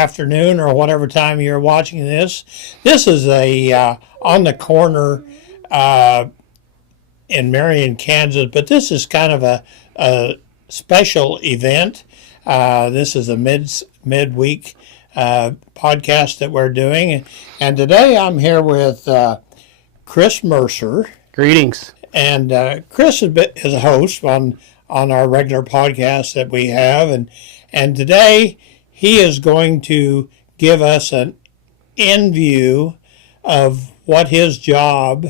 afternoon or whatever time you're watching this. This is a on the corner in Marion, Kansas, but this is kind of a special event. This is a midweek podcast that we're doing, and today I'm here with Chris Mercer. Greetings. And Chris is a host on our regular podcast that we have, and today he is going to give us an in view of what his job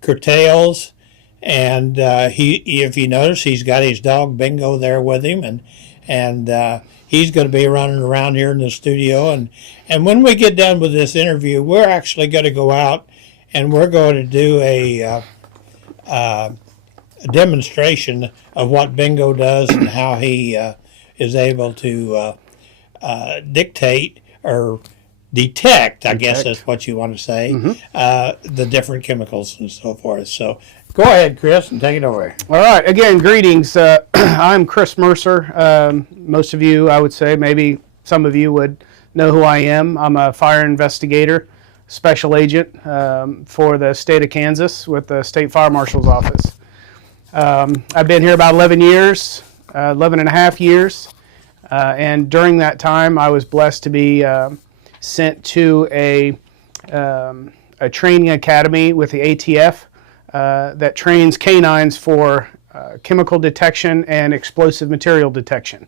curtails. And if you notice, he's got his dog Bingo there with him, and he's going to be running around here in the studio. And when we get done with this interview, we're actually going to go out and we're going to do a demonstration of what Bingo does and how he is able to dictate or detect, I guess that's what you want to say, the different chemicals and so forth. So go ahead, Chris, and take it over. All right. Again, greetings. I'm Chris Mercer. Most of you, I would say, maybe some of you would know who I am. I'm a fire investigator, special agent for the state of Kansas with the State Fire Marshal's Office. I've been here about 11 and a half years, and during that time I was blessed to be sent to a training academy with the ATF that trains canines for chemical detection and explosive material detection.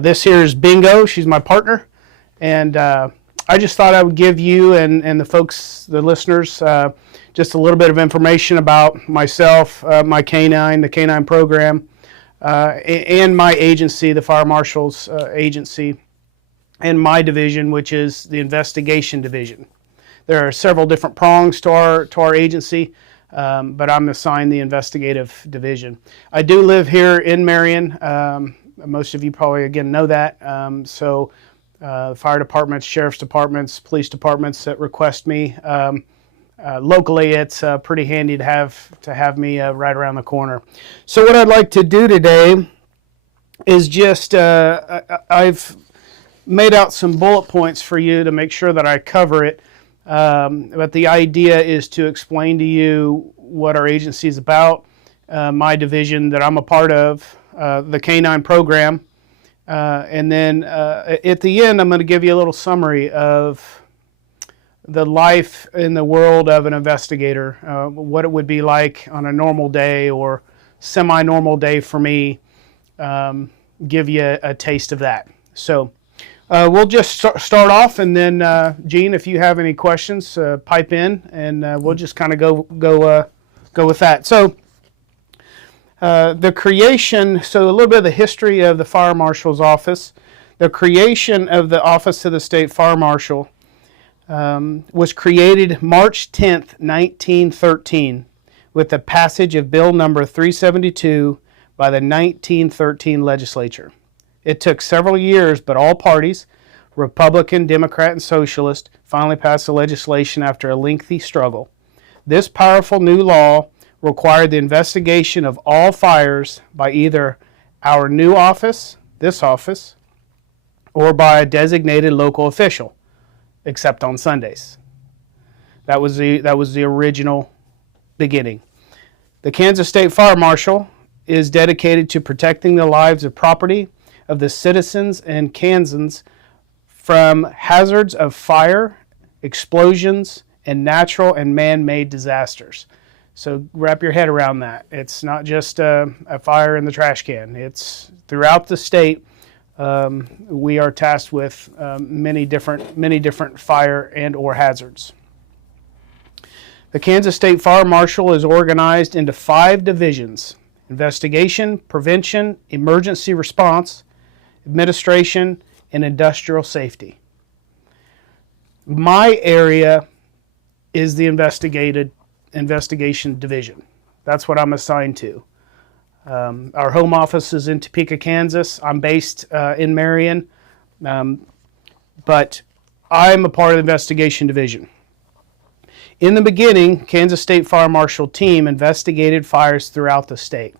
This here is Bingo. She's my partner, and I just thought I would give you and the folks, the listeners, just a little bit of information about myself, my canine, the canine program, and my agency, the Fire Marshal's agency, and my division, which is the investigation division. There are several different prongs to our agency, but I'm assigned the investigative division. I do live here in Marion. Most of you probably, again, know that. Fire departments, sheriff's departments, police departments that request me. Locally, it's pretty handy to have me right around the corner. So what I'd like to do today is just, I've made out some bullet points for you to make sure that I cover it. But the idea is to explain to you what our agency is about, my division that I'm a part of, the canine program. And then at the end, I'm going to give you a little summary of the life in the world of an investigator, what it would be like on a normal day or semi-normal day for me, give you a taste of that. So we'll just start off, and then Gene, if you have any questions, pipe in, and we'll just kind of go with that. So the creation, so a little bit of the history of the Fire Marshal's Office. The creation of the Office of the State Fire Marshal was created March 10th, 1913, with the passage of Bill number 372 by the 1913 legislature. It took several years, but all parties, Republican, Democrat, and Socialist, finally passed the legislation after a lengthy struggle. This powerful new law required the investigation of all fires by either our new office, this office, or by a designated local official, except on Sundays. That was the original beginning. The Kansas State Fire Marshal is dedicated to protecting the lives of property of the citizens and Kansans from hazards of fire, explosions, and natural and man-made disasters. So wrap your head around that. It's not just a fire in the trash can. It's throughout the state. We are tasked with many different fire and or hazards. The Kansas State Fire Marshal is organized into 5 divisions: investigation, prevention, emergency response, administration, and industrial safety. My area is the investigation division. That's what I'm assigned to. Our home office is in Topeka, Kansas. I'm based in Marion, but I'm a part of the investigation division. In the beginning, Kansas State Fire Marshal team investigated fires throughout the state,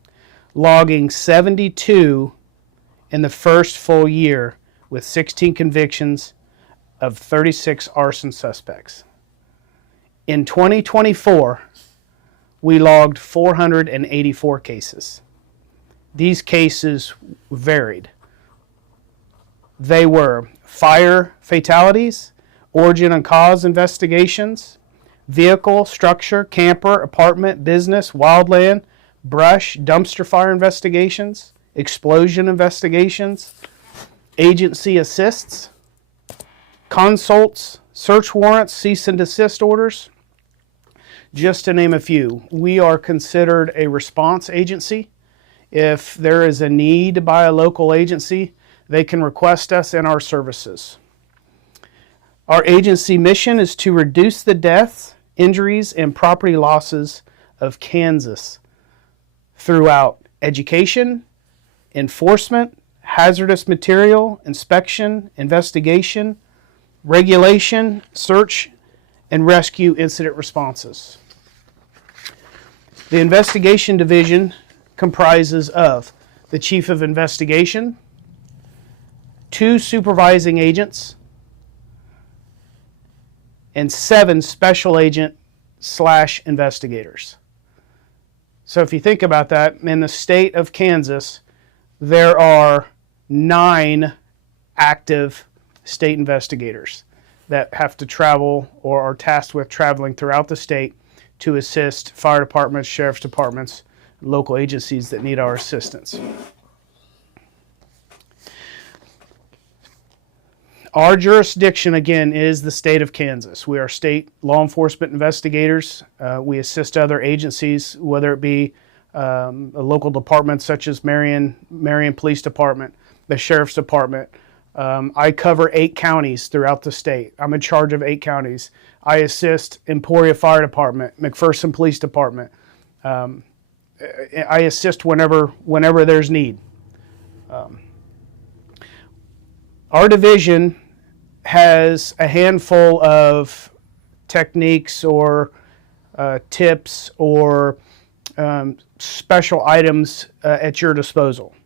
logging 72 in the first full year with 16 convictions of 36 arson suspects. In 2024, we logged 484 cases. These cases varied. They were fire fatalities, origin and cause investigations, vehicle, structure, camper, apartment, business, wildland, brush, dumpster fire investigations, explosion investigations, agency assists, consults, search warrants, cease and desist orders, just to name a few. We are considered a response agency. If there is a need by a local agency, they can request us and our services. Our agency mission is to reduce the deaths, injuries, and property losses of Kansas throughout education, enforcement, hazardous material, inspection, investigation, regulation, search, and rescue incident responses. The investigation division comprises of the Chief of Investigation, 2 supervising agents, and 7 special agent / investigators. So if you think about that, in the state of Kansas, there are 9 active state investigators that have to travel or are tasked with traveling throughout the state to assist fire departments, sheriff's departments, local agencies that need our assistance. Our jurisdiction, again, is the state of Kansas. We are state law enforcement investigators. We assist other agencies, whether it be a local department such as Marion Police Department, the Sheriff's Department. I cover 8 counties throughout the state. I'm in charge of 8 counties. I assist Emporia Fire Department, McPherson Police Department. I assist whenever there's need. Our division has a handful of techniques or tips or special items at your disposal.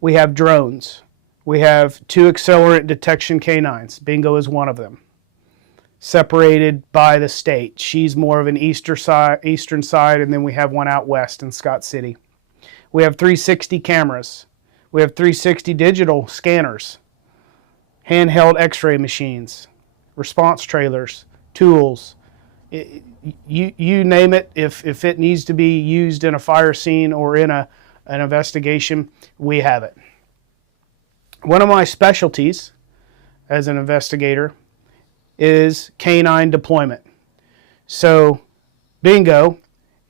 We have drones. We have 2 accelerant detection canines. Bingo is one of them. Separated by the state. She's more of an eastern side, and then we have one out west in Scott City. We have 360 cameras. We have 360 digital scanners, handheld x-ray machines, response trailers, tools. You name it, if it needs to be used in a fire scene or in an investigation, we have it. One of my specialties as an investigator is canine deployment. So Bingo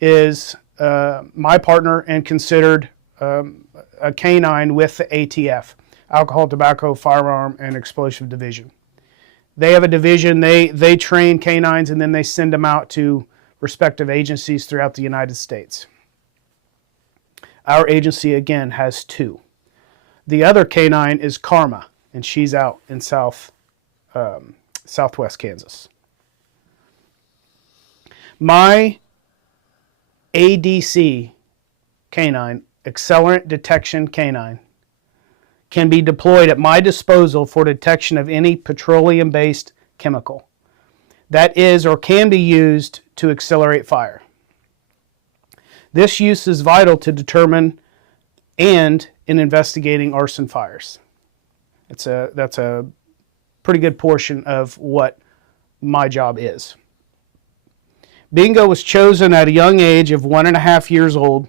is my partner and considered a canine with the ATF, Alcohol, Tobacco, Firearm, and Explosive Division. They have a division, they train canines and then they send them out to respective agencies throughout the United States. Our agency, again, has 2. The other canine is Karma, and she's out in southwest Kansas. My ADC canine, accelerant detection canine, can be deployed at my disposal for detection of any petroleum-based chemical that is or can be used to accelerate fire. This use is vital to determine and in investigating arson fires. That's a pretty good portion of what my job is. Bingo was chosen at a young age of 1.5 years old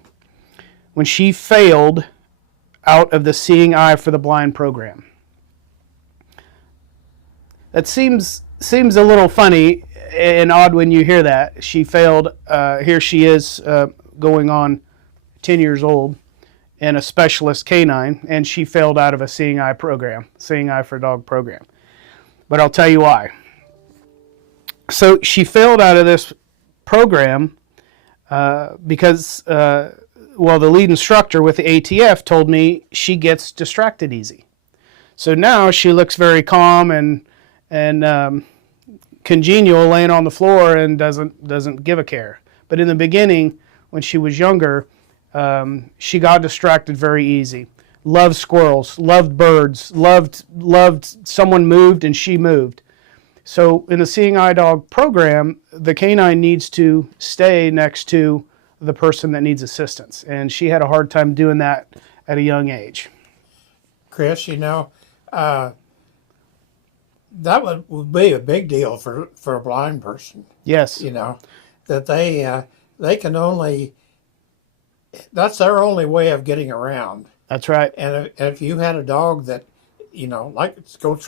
when she failed out of the Seeing Eye for the Blind program. That seems a little funny and odd when you hear that. She failed, here she is going on 10 years old and a specialist canine, and she failed out of a Seeing Eye program, Seeing Eye for Dog program. But I'll tell you why. So she failed out of this program because, the lead instructor with the ATF told me she gets distracted easy. So now she looks very calm and congenial, laying on the floor and doesn't give a care. But in the beginning, when she was younger, she got distracted very easy. loved squirrels, loved birds, loved someone moved and she moved. So in the Seeing Eye Dog program, the canine needs to stay next to the person that needs assistance. And she had a hard time doing that at a young age. Chris, that would be a big deal for a blind person. Yes. That they can only, that's their only way of getting around. That's right. And if you had a dog that, like go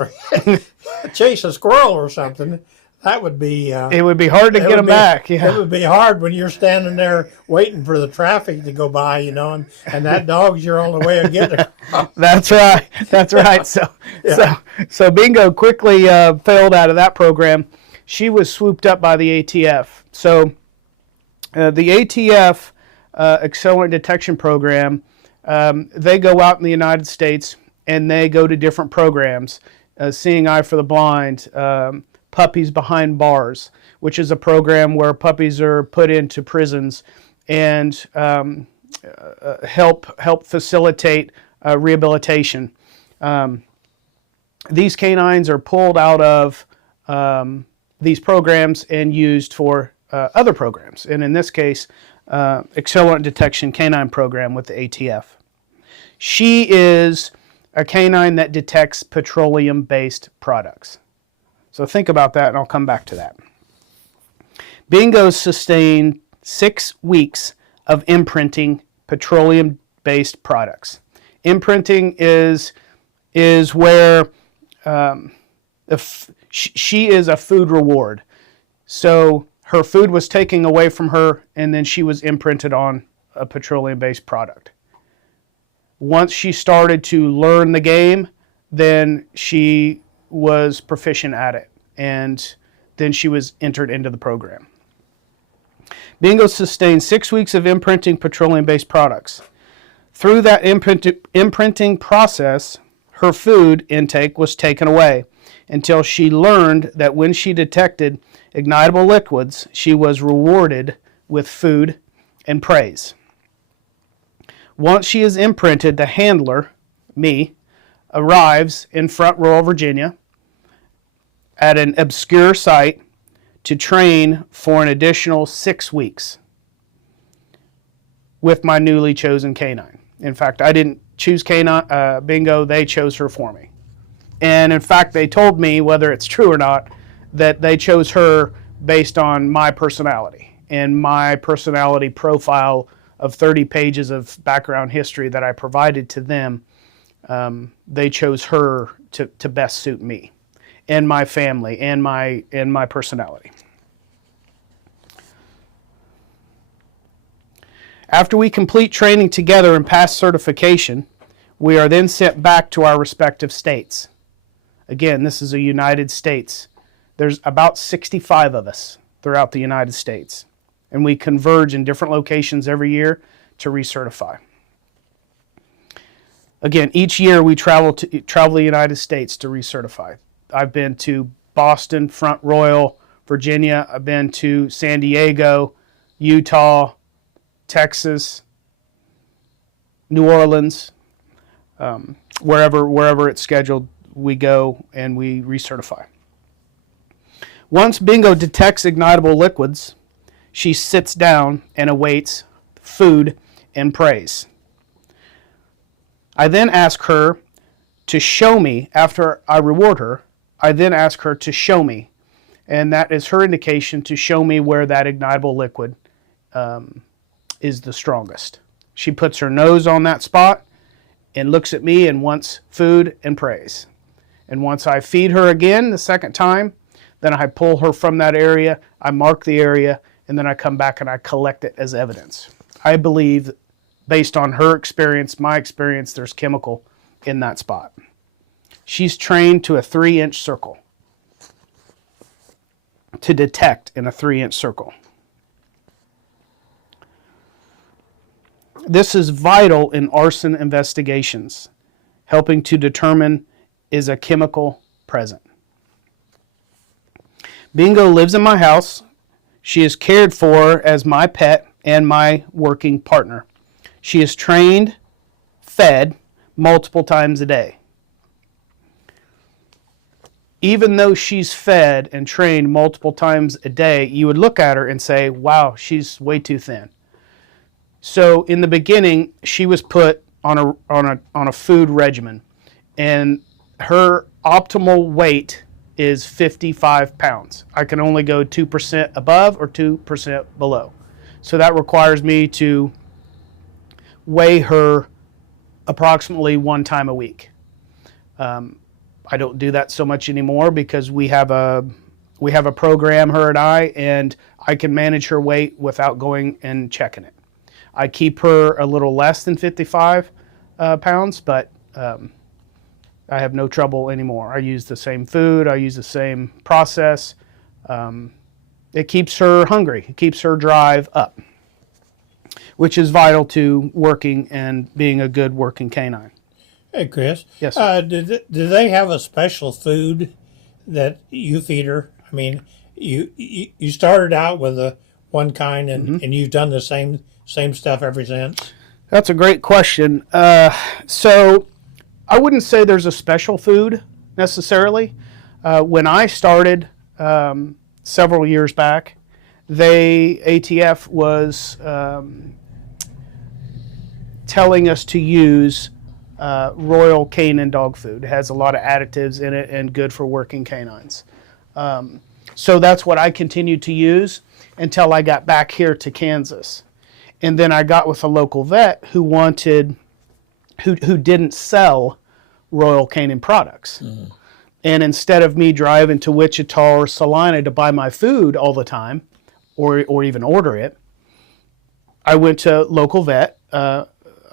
chase a squirrel or something, that would be... it would be hard to get them back. Yeah. It would be hard when you're standing there waiting for the traffic to go by, and that dog's your only way of getting it. That's right. That's right. So Bingo quickly failed out of that program. She was swooped up by the ATF. So the ATF Accelerant Detection Program, they go out in the United States and they go to different programs. Seeing Eye for the Blind, Puppies Behind Bars, which is a program where puppies are put into prisons and help facilitate rehabilitation. These canines are pulled out of these programs and used for other programs, and in this case, Accelerant Detection Canine Program with the ATF. She is a canine that detects petroleum-based products. So think about that, and I'll come back to that. Bingo sustained 6 weeks of imprinting petroleum-based products. Imprinting is where she is a food reward. So her food was taken away from her, and then she was imprinted on a petroleum-based product. Once she started to learn the game, then she was proficient at it, and then she was entered into the program. Bingo sustained 6 weeks of imprinting petroleum-based products. Through that imprinting process, her food intake was taken away until she learned that when she detected ignitable liquids, she was rewarded with food and praise. Once she is imprinted, the handler, me, arrives in Front Royal, Virginia, at an obscure site to train for an additional 6 weeks with my newly chosen canine. In fact, I didn't choose Bingo, they chose her for me. And in fact, they told me, whether it's true or not, that they chose her based on my personality and my personality profile of 30 pages of background history that I provided to them. They chose her to best suit me and my family and my personality. After we complete training together and pass certification, we are then sent back to our respective states. Again, this is a United States. There's about 65 of us throughout the United States, and we converge in different locations every year to recertify. Again, each year we travel the United States to recertify. I've been to Boston, Front Royal, Virginia. I've been to San Diego, Utah, Texas, New Orleans, wherever it's scheduled, we go and we recertify. Once Bingo detects ignitable liquids, she sits down and awaits food and praise. I then ask her to show me, after I reward her, I then ask her to show me, and that is her indication to show me where that ignitable liquid is the strongest. She puts her nose on that spot and looks at me and wants food and praise. And once I feed her again the second time, then I pull her from that area, I mark the area, and then I come back and I collect it as evidence. I believe, based on her experience, my experience, there's chemical in that spot. She's trained to a 3-inch circle, to detect in a 3-inch circle. This is vital in arson investigations, helping to determine is a chemical present. Bingo lives in my house. She is cared for as my pet and my working partner. She is trained, fed multiple times a day. Even though she's fed and trained multiple times a day, you would look at her and say, wow, she's way too thin. So in the beginning, she was put on a food regimen, and her optimal weight is 55 pounds. I can only go 2% above or 2% below. So that requires me to weigh her approximately one time a week. I don't do that so much anymore because we have a program, her and I can manage her weight without going and checking it. I keep her a little less than 55 pounds, but I have no trouble anymore. I use the same food. I use the same process. It keeps her hungry. It keeps her drive up, which is vital to working and being a good working canine. Hey, Chris. Yes, sir. Do they have a special food that you feed her? I mean, you started out with one kind, and you've done the same stuff ever since. That's a great question. So I wouldn't say there's a special food necessarily. When I started several years back, ATF was telling us to use Royal Canin dog food. It has a lot of additives in it and good for working canines. So that's what I continued to use until I got back here to Kansas. And then I got with a local vet who didn't sell Royal Canin products. Mm. And instead of me driving to Wichita or Salina to buy my food all the time or even order it, I went to local vet. I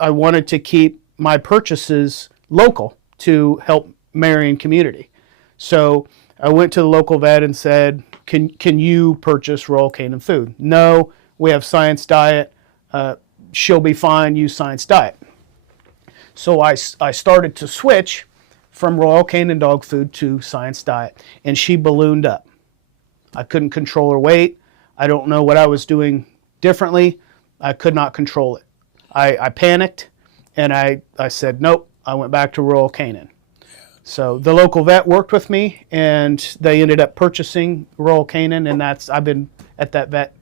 wanted to keep my purchases local to help Marion community. So I went to the local vet and said, can you purchase Royal Canin food? No, we have Science Diet. She'll be fine, use Science Diet. So I started to switch from Royal Canin dog food to Science Diet, and she ballooned up. I couldn't control her weight. I don't know what I was doing differently. I could not control it. I panicked, and I said, nope, I went back to Royal Canin. So the local vet worked with me, and they ended up purchasing Royal Canin, and I've been at that vet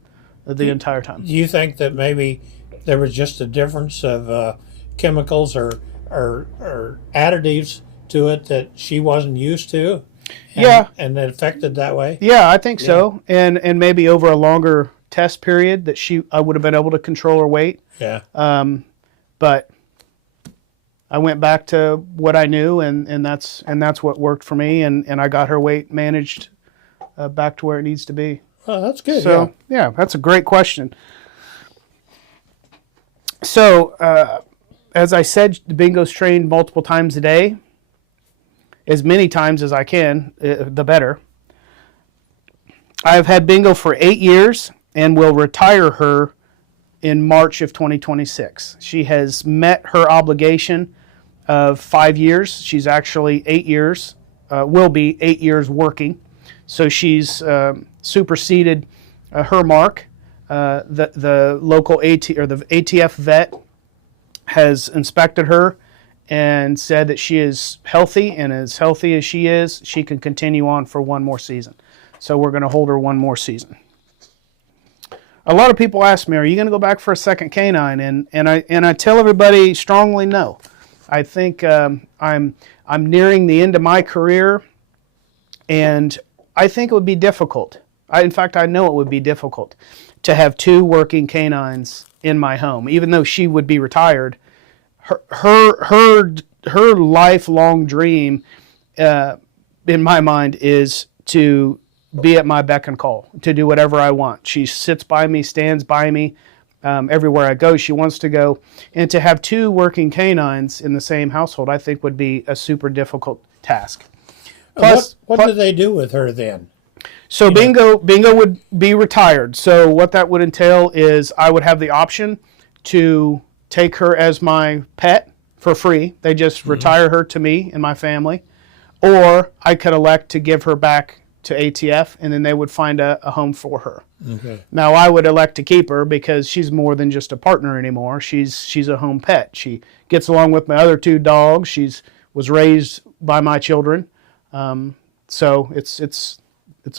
the entire time. Do you think that maybe there was just a difference of chemicals or additives to it that she wasn't used to? And it affected that way? Yeah, I think so. And maybe over a longer test period that I would have been able to control her weight. Yeah. But I went back to what I knew, and that's what worked for me, and I got her weight managed back to where it needs to be. Oh, that's good. So, yeah, that's a great question. So, as I said, Bingo's trained multiple times a day. As many times as I can, the better. I've had Bingo for 8 years and will retire her in March of 2026. She has met her obligation of 5 years. She's actually 8 years, will be 8 years working. So she's superseded her mark. The local the ATF vet has inspected her and said that she is healthy, and as healthy as she is, she can continue on for one more season. So we're going to hold her one more season. A lot of people ask me, are you going to go back for a second canine? And I tell everybody strongly no. I think I'm nearing the end of my career, and I think it would be difficult. In fact, I know it would be difficult to have two working canines in my home, even though she would be retired. Her lifelong dream, in my mind, is to be at my beck and call, to do whatever I want. She sits by me, stands by me everywhere I go. She wants to go. And to have two working canines in the same household, I think would be a super difficult task. Plus, what do they do with her then? So Bingo would be retired. So what that would entail is I would have the option to take her as my pet for free. They just retire her to me and my family. Or I could elect to give her back to ATF, and then they would find a home for her. Okay. Now, I would elect to keep her because she's more than just a partner anymore. She's a home pet. She gets along with my other 2 dogs. Was raised by my children, so it's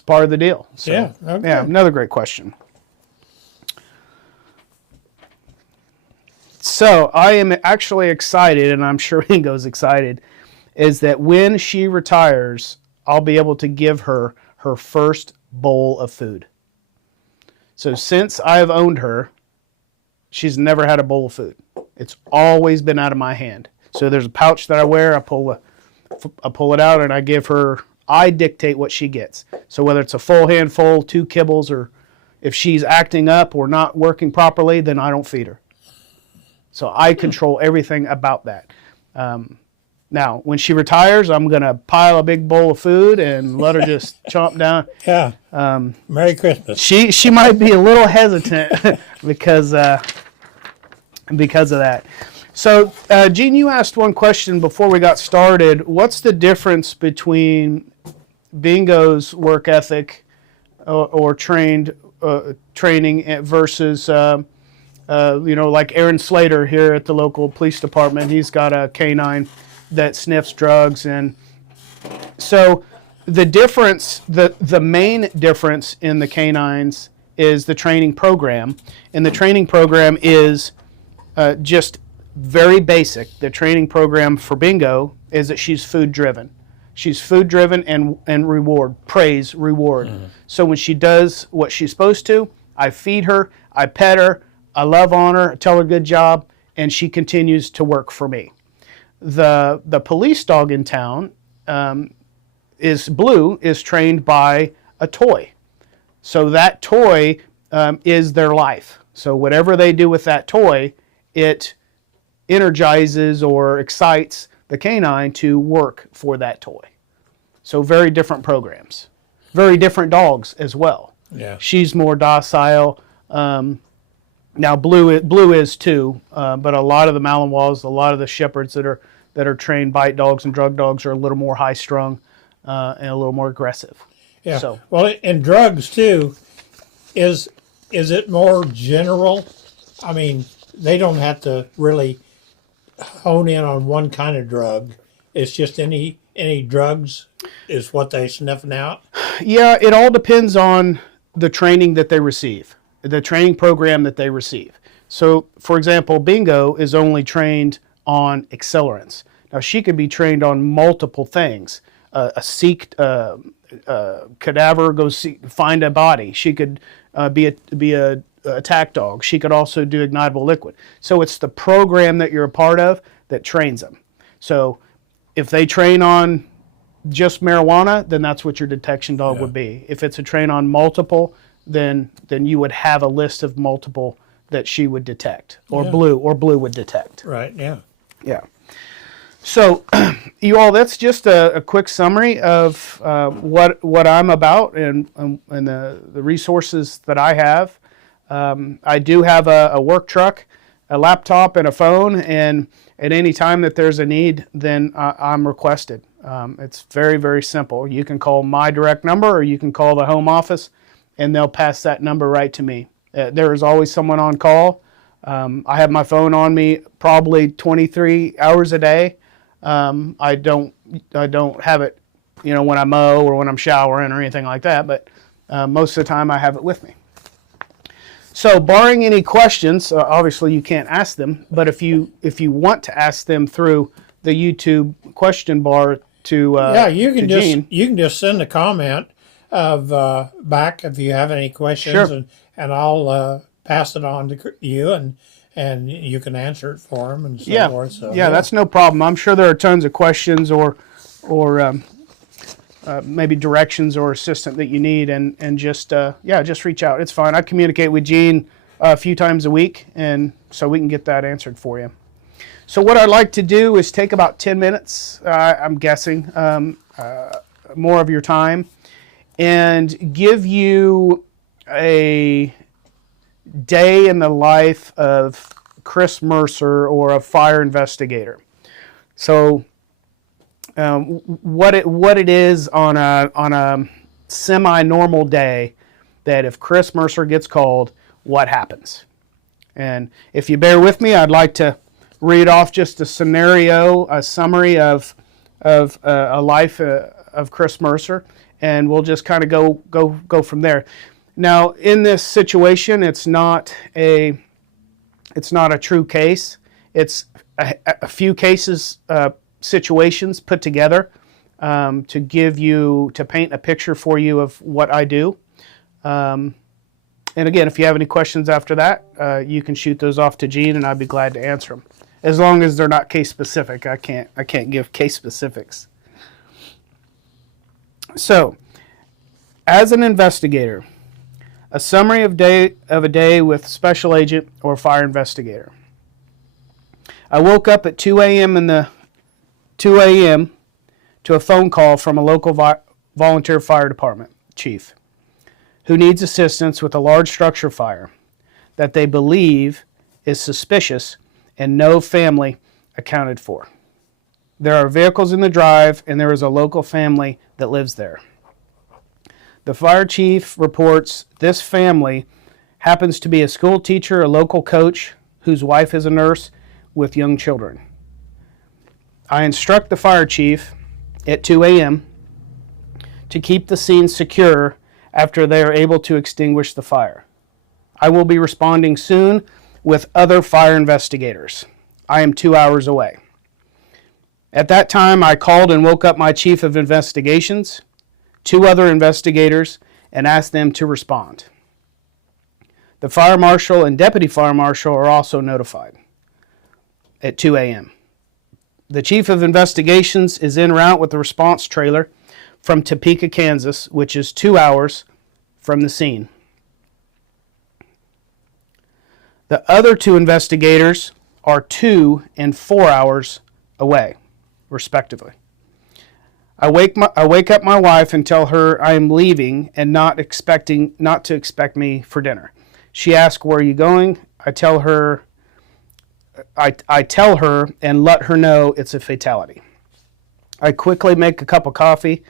part of the deal. So, Yeah. Okay. yeah, another great question. So I am actually excited, and I'm sure Bingo's excited, is that when she retires, I'll be able to give her her first bowl of food. So since I've owned her, she's never had a bowl of food. It's always been out of my hand. So there's a pouch that I wear. I pull it out, and I give her. I dictate what she gets. So whether it's a full handful, 2 kibbles, or if she's acting up or not working properly, then I don't feed her. So I control everything about that. Now, when she retires, I'm going to pile a big bowl of food and let her just chomp down. Yeah. Merry Christmas. She might be a little hesitant because of that. So, Gene, you asked one question before we got started. What's the difference between Bingo's work ethic or training versus, like Aaron Slater here at the local police department? He's got a canine that sniffs drugs, and so the difference, the main difference in the canines is the training program, and the training program is just very basic. The training program for Bingo is that she's food driven. She's food driven and reward, praise, reward. Mm-hmm. So when she does what she's supposed to, I feed her, I pet her, I love on her, I tell her good job, and she continues to work for me. The police dog in town is Blue, is trained by a toy. So that toy is their life. So whatever they do with that toy, it energizes or excites the canine to work for that toy. So very different programs. Very different dogs as well. Yeah. She's more docile. Now Blue is too, but a lot of the Malinois, a lot of the Shepherds that are trained bite dogs and drug dogs are a little more high strung and a little more aggressive. Yeah. So, well, in drugs too, is it more general? I mean, they don't have to really hone in on one kind of drug. It's just any drugs is what they sniffing out. Yeah, it all depends on the training that they receive, the training program that they receive. So, for example, Bingo is only trained on accelerants. Now, she could be trained on multiple things. Cadaver, go find a body. She could be a attack dog. She could also do ignitable liquid. So it's the program that you're a part of that trains them. So if they train on just marijuana, then that's what your detection dog would be. If it's a train on multiple, then you would have a list of multiple that she would detect, or Blue would detect. Right. Yeah. Yeah. So, you all, that's just a quick summary of what I'm about and the resources that I have. I do have a work truck, a laptop, and a phone, and at any time that there's a need, then I'm requested. It's very, very simple. You can call my direct number, or you can call the home office, and they'll pass that number right to me. There is always someone on call. I have my phone on me probably 23 hours a day. I don't have it, when I mow or when I'm showering or anything like that, but most of the time I have it with me. So, barring any questions, obviously you can't ask them, but if you want to ask them through the YouTube question bar to you can Gene. You can just send a comment of back if you have any questions, Sure. and I'll pass it on to you, and you can answer it for them and so forth. So, that's no problem. I'm sure there are tons of questions or maybe directions or assistant that you need, and just reach out. It's fine. I communicate with Gene a few times a week, and so we can get that answered for you. So what I'd like to do is take about 10 minutes, I'm guessing, more of your time, and give you a day in the life of Chris Mercer, or a fire investigator. So what it is on semi-normal day, that if Chris Mercer gets called, what happens? And if you bear with me, I'd like to read off just a scenario, a summary of a life of Chris Mercer, and we'll just kind of go from there. Now, in this situation, it's not a true case. It's a few cases, situations put together to paint a picture for you of what I do. And again, if you have any questions after that, you can shoot those off to Gene, and I'd be glad to answer them. As long as they're not case specific, I can't give case specifics. So, as an investigator, a summary of a day with special agent or fire investigator. I woke up at 2 a.m. 2 a.m. to a phone call from a local volunteer fire department chief who needs assistance with a large structure fire that they believe is suspicious and no family accounted for. There are vehicles in the drive, and there is a local family that lives there. The fire chief reports this family happens to be a school teacher, a local coach whose wife is a nurse with young children. I instruct the fire chief at 2 a.m. to keep the scene secure after they are able to extinguish the fire. I will be responding soon with other fire investigators. I am 2 hours away. At that time, I called and woke up my chief of investigations, 2 other investigators, and asked them to respond. The fire marshal and deputy fire marshal are also notified at 2 a.m. The chief of investigations is en route with the response trailer from Topeka, Kansas, which is 2 hours from the scene. The other 2 investigators are 2 and 4 hours away, respectively. I wake up my wife and tell her I am leaving and not to expect me for dinner. She asks, "Where are you going?" I tell her and let her know it's a fatality. I quickly make a cup of coffee,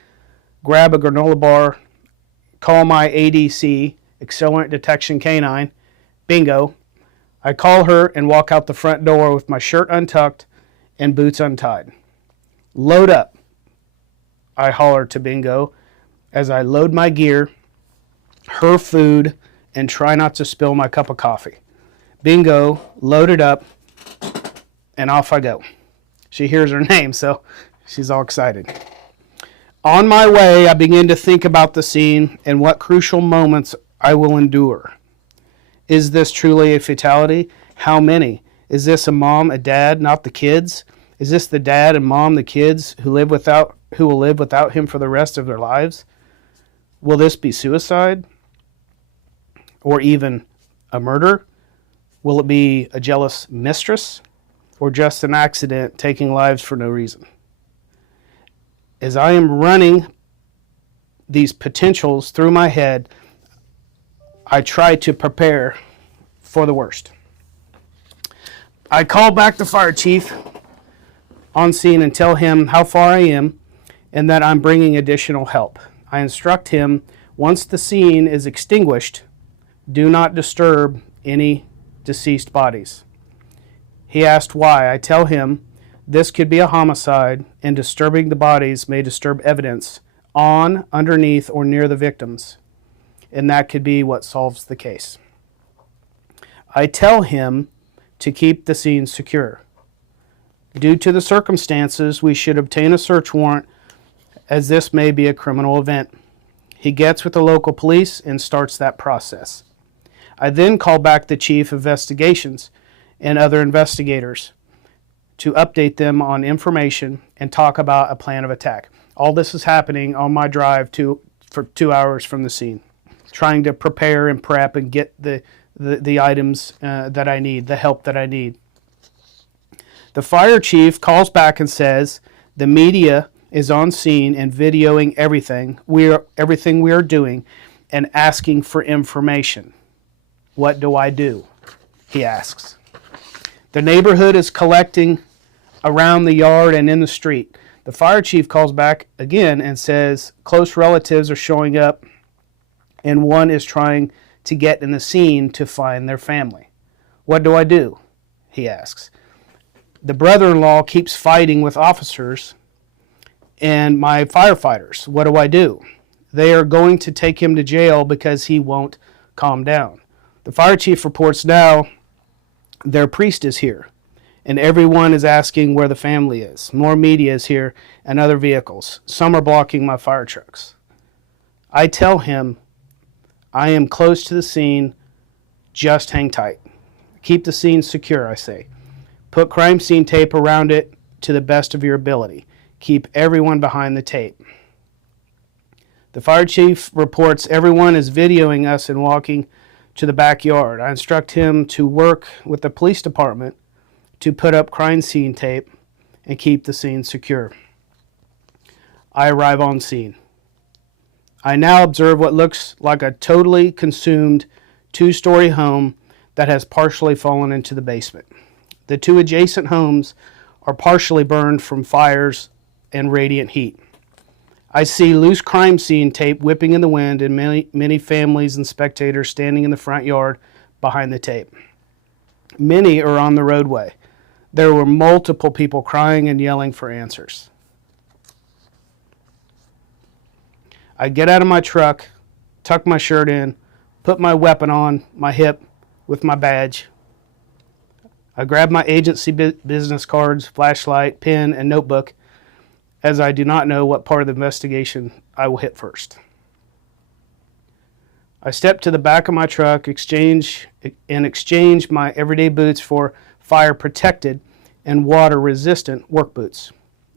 grab a granola bar, call my ADC, Accelerant Detection Canine, bingo. I call her and walk out the front door with my shirt untucked and boots untied. "Load up," I holler to Bingo as I load my gear, her food, and try not to spill my cup of coffee. Bingo loaded up, and off I go. She hears her name, so she's all excited. On my way, I begin to think about the scene and what crucial moments I will endure. Is this truly a fatality? How many? Is this a mom, a dad, not the kids? Is this the dad and mom, the kids who will live without him for the rest of their lives? Will this be suicide? Or even a murder? Will it be a jealous mistress? Or just an accident taking lives for no reason? As I am running these potentials through my head, I try to prepare for the worst. I call back the fire chief on scene and tell him how far I am and that I'm bringing additional help. I instruct him, once the scene is extinguished, do not disturb any deceased bodies. He asked why. I tell him this could be a homicide, and disturbing the bodies may disturb evidence on, underneath, or near the victims, and that could be what solves the case. I tell him to keep the scene secure. Due to the circumstances, we should obtain a search warrant, as this may be a criminal event. He gets with the local police and starts that process. I then call back the chief of investigations and other investigators to update them on information and talk about a plan of attack. All this is happening on my drive for 2 hours from the scene, trying to prepare and prep and get the items that I need, the help that I need. The fire chief calls back and says the media is on scene and videoing everything we are doing and asking for information. What do I do? He asks. The neighborhood is collecting around the yard and in the street. The fire chief calls back again and says close relatives are showing up and one is trying to get in the scene to find their family. What do I do? He asks. The brother-in-law keeps fighting with officers and my firefighters. What do I do? They are going to take him to jail because he won't calm down. The fire chief reports now their priest is here, and everyone is asking where the family is. More media is here and other vehicles. Some are blocking my fire trucks. I tell him, I am close to the scene. Just hang tight. Keep the scene secure, I say. Put crime scene tape around it to the best of your ability. Keep everyone behind the tape. The fire chief reports everyone is videoing us and walking to the backyard. I instruct him to work with the police department to put up crime scene tape and keep the scene secure. I arrive on scene. I now observe what looks like a totally consumed two-story home that has partially fallen into the basement. The two adjacent homes are partially burned from fires and radiant heat. I see loose crime scene tape whipping in the wind and many families and spectators standing in the front yard behind the tape. Many are on the roadway. There were multiple people crying and yelling for answers. I get out of my truck, tuck my shirt in, put my weapon on my hip with my badge. I grab my agency business cards, flashlight, pen, and notebook, as I do not know what part of the investigation I will hit first. I step to the back of my truck, exchange my everyday boots for fire-protected and water-resistant work boots.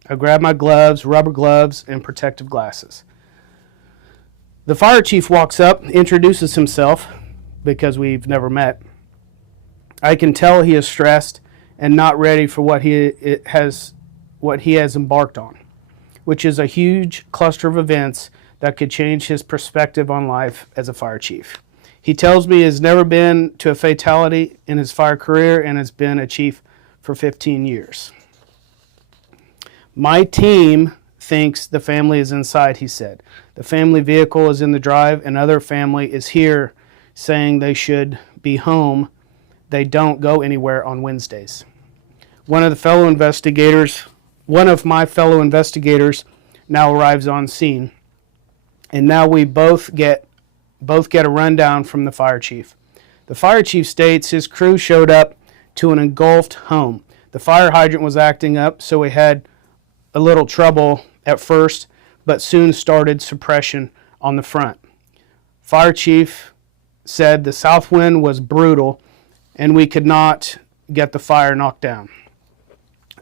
I grab my gloves, rubber gloves, and protective glasses. The fire chief walks up, introduces himself, because we've never met. I can tell he is stressed and not ready for what he has embarked on, which is a huge cluster of events that could change his perspective on life as a fire chief. He tells me he has never been to a fatality in his fire career and has been a chief for 15 years. My team thinks the family is inside, he said. The family vehicle is in the drive, and other family is here saying they should be home. They don't go anywhere on Wednesdays. One of my fellow investigators now arrives on scene, and now we both get a rundown from the fire chief. The fire chief states his crew showed up to an engulfed home. The fire hydrant was acting up, so we had a little trouble at first, but soon started suppression on the front. Fire chief said the south wind was brutal and we could not get the fire knocked down.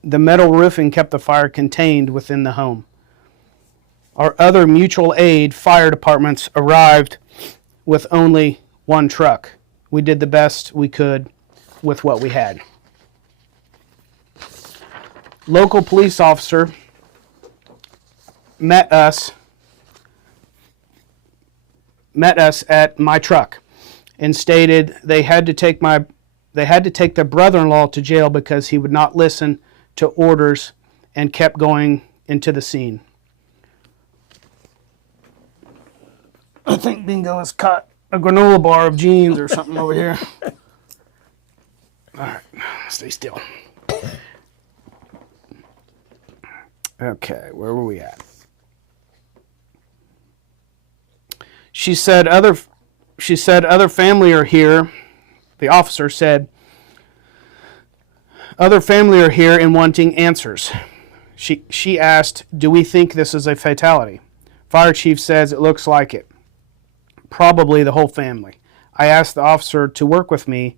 The metal roofing kept the fire contained within the home. Our other mutual aid fire departments arrived with only one truck. We did the best we could with what we had. Local police officer met us at my truck and stated they had to take their brother-in-law to jail because he would not listen to orders and kept going into the scene. I think Bingo has caught a granola bar of jeans or something over here. All right, stay still. Okay, where were we at? She said other family are here. The officer said other family are here and wanting answers. She asked, do we think this is a fatality? Fire chief says it looks like it. Probably the whole family. I asked the officer to work with me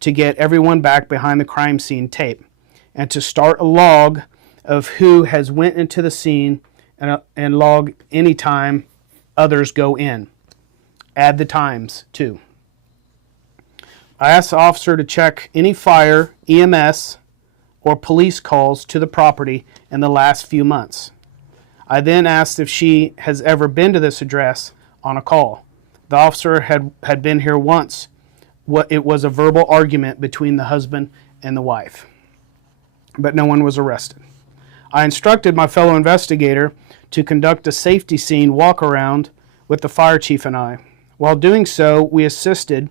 to get everyone back behind the crime scene tape and to start a log of who has went into the scene and log any time others go in. Add the times too. I asked the officer to check any fire, EMS, or police calls to the property in the last few months. I then asked if she has ever been to this address on a call. The officer had been here once. It was a verbal argument between the husband and the wife, but no one was arrested. I instructed my fellow investigator to conduct a safety scene walk-around with the fire chief and I. While doing so, we assisted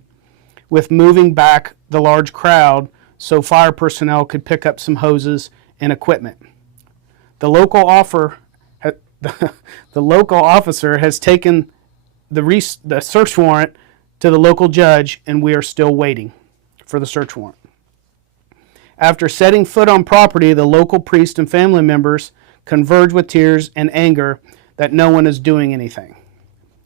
with moving back the large crowd so fire personnel could pick up some hoses and equipment. The local officer has taken the search warrant to the local judge, and we are still waiting for the search warrant. After setting foot on property, the local priest and family members converge with tears and anger that no one is doing anything.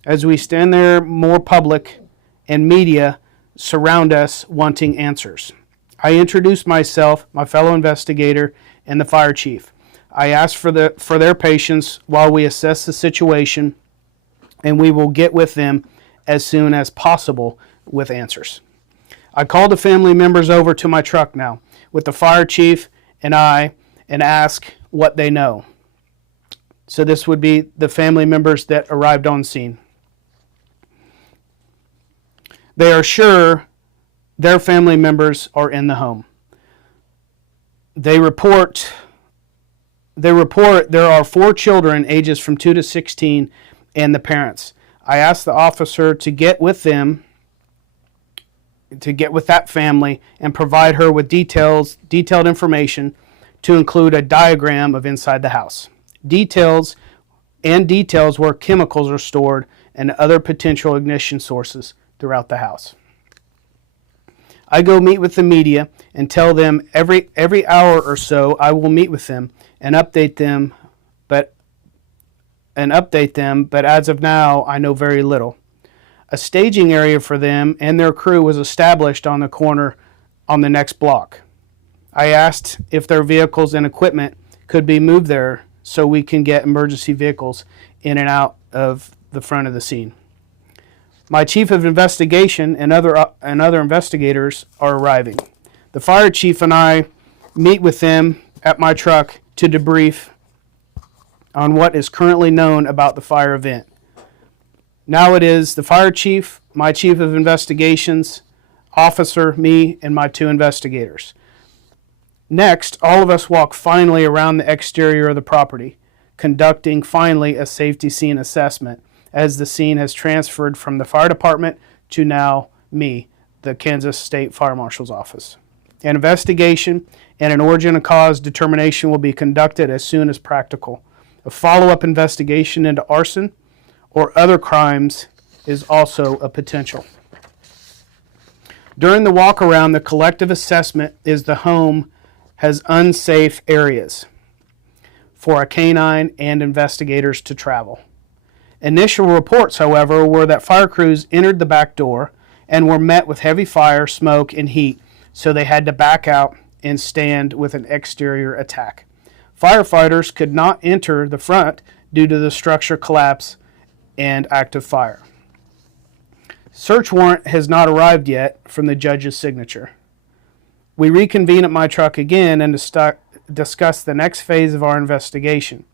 As we stand there, more public and media surround us wanting answers. I introduce myself, my fellow investigator, and the fire chief. I ask for their patience while we assess the situation, and we will get with them as soon as possible with answers. I call the family members over to my truck now with the fire chief and I and ask what they know. So this would be the family members that arrived on scene. They are sure their family members are in the home. They report there are 4 children ages from 2 to 16 and the parents. I asked the officer to get with them, to get with that family and provide her with detailed information to include a diagram of inside the house. Details where chemicals are stored and other potential ignition sources throughout the house. I go meet with the media and tell them every hour or so I will meet with them and update them, but as of now I know very little. A staging area for them and their crew was established on the corner on the next block. I asked if their vehicles and equipment could be moved there so we can get emergency vehicles in and out of the front of the scene. My chief of investigation and other investigators are arriving. The fire chief and I meet with them at my truck to debrief on what is currently known about the fire event. Now it is the fire chief, my chief of investigations, officer, me, and my 2 investigators. Next, all of us walk finally around the exterior of the property, conducting finally a safety scene assessment as the scene has transferred from the fire department to now me, the Kansas State Fire Marshal's office. An investigation and an origin and cause determination will be conducted as soon as practical. A follow-up investigation into arson or other crimes is also a potential. During the walk around, the collective assessment is the home has unsafe areas for a canine and investigators to travel. Initial reports, however, were that fire crews entered the back door and were met with heavy fire, smoke, and heat, so they had to back out and stand with an exterior attack. Firefighters could not enter the front due to the structure collapse and active fire. Search warrant has not arrived yet from the judge's signature. We reconvene at my truck again and discuss the next phase of our investigation.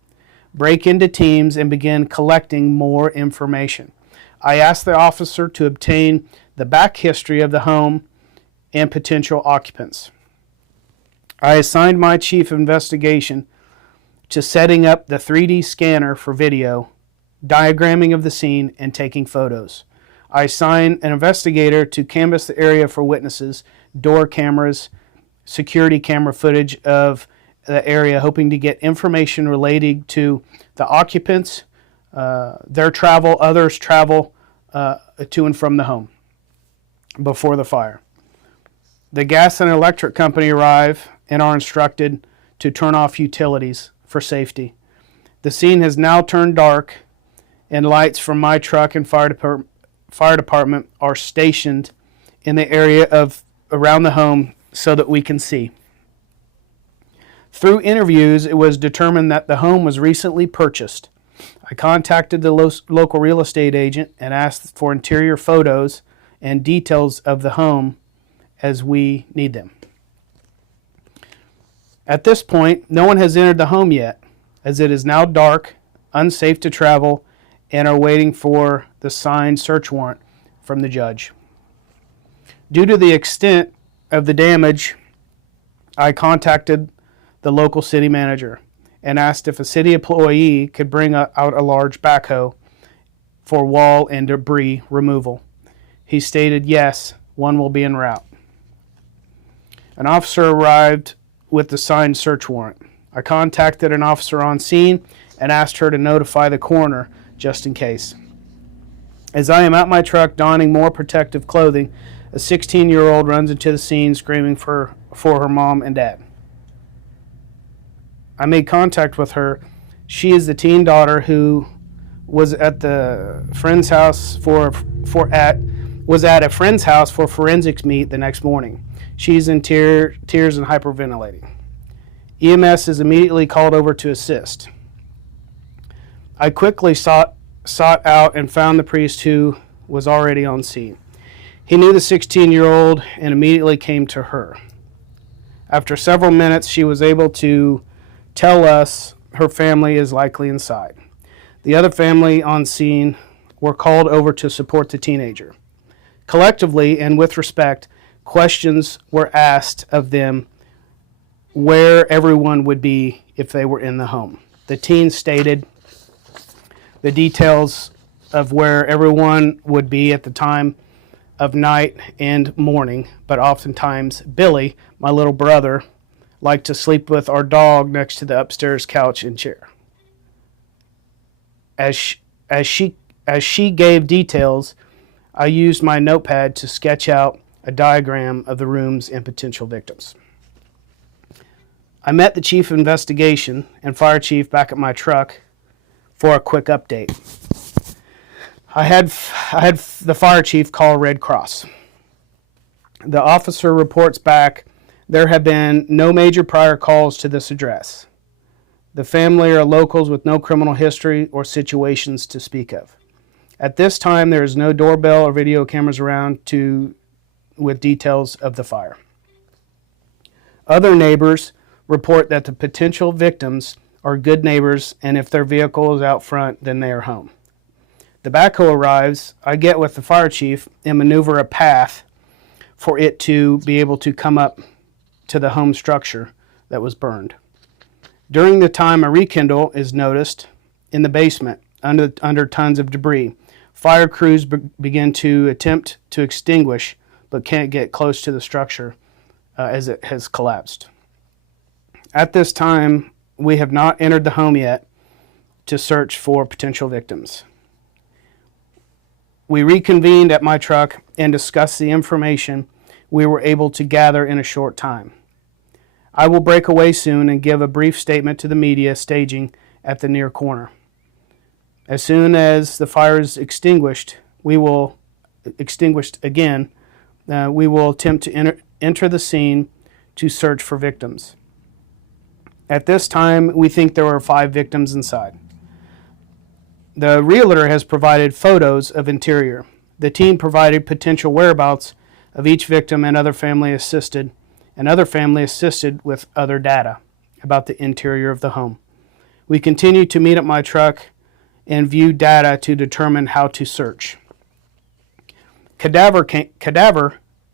Break into teams and begin collecting more information. I asked the officer to obtain the back history of the home and potential occupants. I assigned my chief of investigation to setting up the 3D scanner for video, diagramming of the scene, and taking photos. I assigned an investigator to canvass the area for witnesses, door cameras, security camera footage of the area, hoping to get information relating to the occupants, their travel, others' travel to and from the home before the fire. The gas and electric company arrive and are instructed to turn off utilities for safety. The scene has now turned dark, and lights from my truck and fire department are stationed in the area of around the home so that we can see. Through interviews, it was determined that the home was recently purchased. I contacted the local real estate agent and asked for interior photos and details of the home as we need them. At this point, no one has entered the home yet, as it is now dark, unsafe to travel, and are waiting for the signed search warrant from the judge. Due to the extent of the damage, I contacted the local city manager and asked if a city employee could bring out a large backhoe for wall and debris removal. He stated, yes, one will be en route. An officer arrived with the signed search warrant. I contacted an officer on scene and asked her to notify the coroner just in case. As I am at my truck donning more protective clothing, a 16-year-old runs into the scene screaming for her mom and dad. I made contact with her. She is the teen daughter who was at the friend's house was at a friend's house for forensics meet the next morning. She's in tears and hyperventilating. EMS is immediately called over to assist. I quickly sought out and found the priest who was already on scene. He knew the 16-year-old and immediately came to her. After several minutes, she was able to tell us her family is likely inside. The other family on scene were called over to support the teenager. Collectively and with respect, questions were asked of them where everyone would be if they were in the home. The teen stated the details of where everyone would be at the time of night and morning, but oftentimes Billy, my little brother, liked to sleep with our dog next to the upstairs couch and chair. As she gave details, I used my notepad to sketch out a diagram of the rooms and potential victims. I met the chief of investigation and fire chief back at my truck for a quick update. I had the fire chief call Red Cross. The officer reports back there have been no major prior calls to this address. The family are locals with no criminal history or situations to speak of. At this time, there is no doorbell or video cameras around with details of the fire. Other neighbors report that the potential victims are good neighbors, and if their vehicle is out front, then they are home. The backhoe arrives. I get with the fire chief and maneuver a path for it to be able to come up to the home structure that was burned. During the time, a rekindle is noticed in the basement under tons of debris. Fire crews begin to attempt to extinguish, but can't get close to the structure as it has collapsed. At this time, we have not entered the home yet to search for potential victims. We reconvened at my truck and discussed the information we were able to gather in a short time. I will break away soon and give a brief statement to the media staging at the near corner. As soon as the fire is extinguished again, we will attempt to enter the scene to search for victims. At this time, we think there were 5 victims inside. The realtor has provided photos of interior. The team provided potential whereabouts of each victim and other family assisted with other data about the interior of the home. We continue to meet at my truck and view data to determine how to search. Cadaver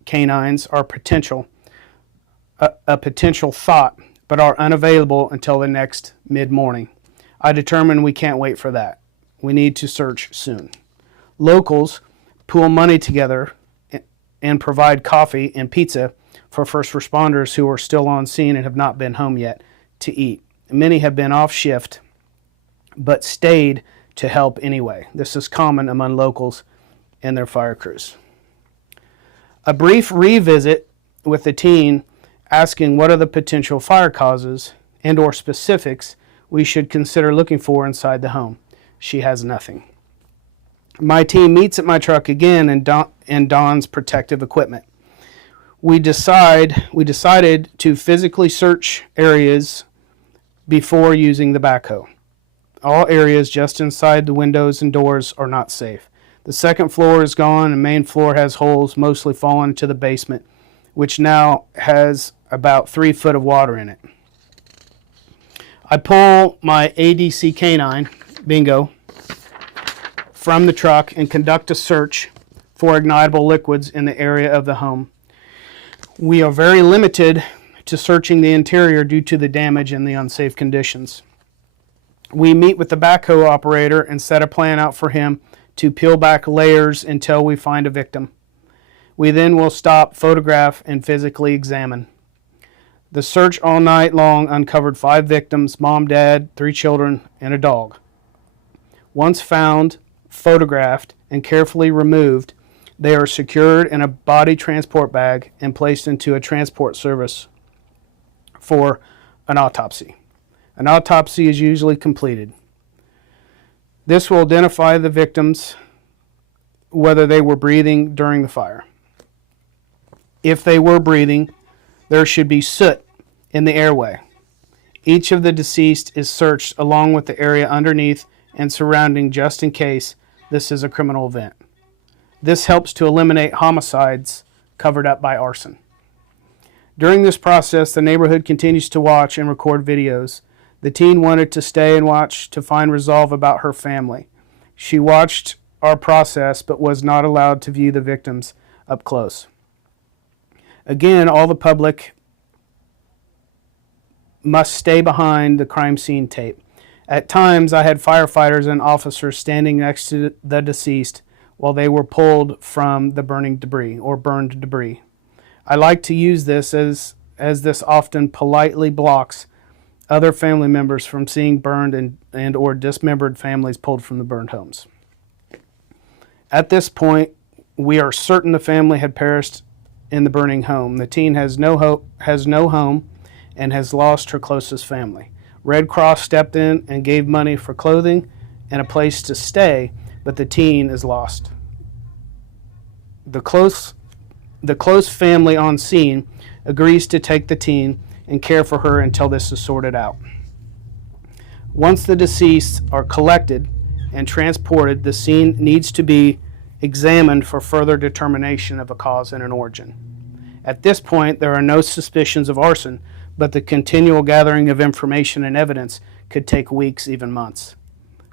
canines are a potential thought, but are unavailable until the next mid-morning. I determined we can't wait for that. We need to search soon. Locals pool money together and provide coffee and pizza for first responders who are still on scene and have not been home yet to eat. Many have been off shift, but stayed to help anyway. This is common among locals and their fire crews. A brief revisit with the teen asking what are the potential fire causes and or specifics we should consider looking for inside the home. She has nothing. My team meets at my truck again and dons protective equipment. We decided to physically search areas before using the backhoe. All areas just inside the windows and doors are not safe. The second floor is gone and main floor has holes mostly fallen to the basement, which now has about 3 foot of water in it. I pull my ADC canine, bingo, from the truck and conduct a search for ignitable liquids in the area of the home. We are very limited to searching the interior due to the damage and the unsafe conditions. We meet with the backhoe operator and set a plan out for him to peel back layers until we find a victim. We then will stop, photograph, and physically examine. The search all night long uncovered 5 victims, mom, dad, 3 children, and a dog. Once found, photographed, and carefully removed, they are secured in a body transport bag and placed into a transport service for an autopsy. An autopsy is usually completed. This will identify the victims, whether they were breathing during the fire. If they were breathing, there should be soot in the airway. Each of the deceased is searched along with the area underneath and surrounding just in case this is a criminal event. This helps to eliminate homicides covered up by arson. During this process, the neighborhood continues to watch and record videos. The teen wanted to stay and watch to find resolve about her family. She watched our process but was not allowed to view the victims up close. Again, all the public must stay behind the crime scene tape. At times, I had firefighters and officers standing next to the deceased while they were pulled from the burning debris or burned debris. I like to use this as this often politely blocks other family members from seeing burned and or dismembered families pulled from the burned homes. At this point, we are certain the family had perished in the burning home. The teen has no home, and has lost her closest family. Red Cross stepped in and gave money for clothing and a place to stay, but the teen is lost. The close family on scene agrees to take the teen and care for her until this is sorted out. Once the deceased are collected and transported, the scene needs to be examined for further determination of a cause and an origin. At this point, there are no suspicions of arson, but the continual gathering of information and evidence could take weeks, even months.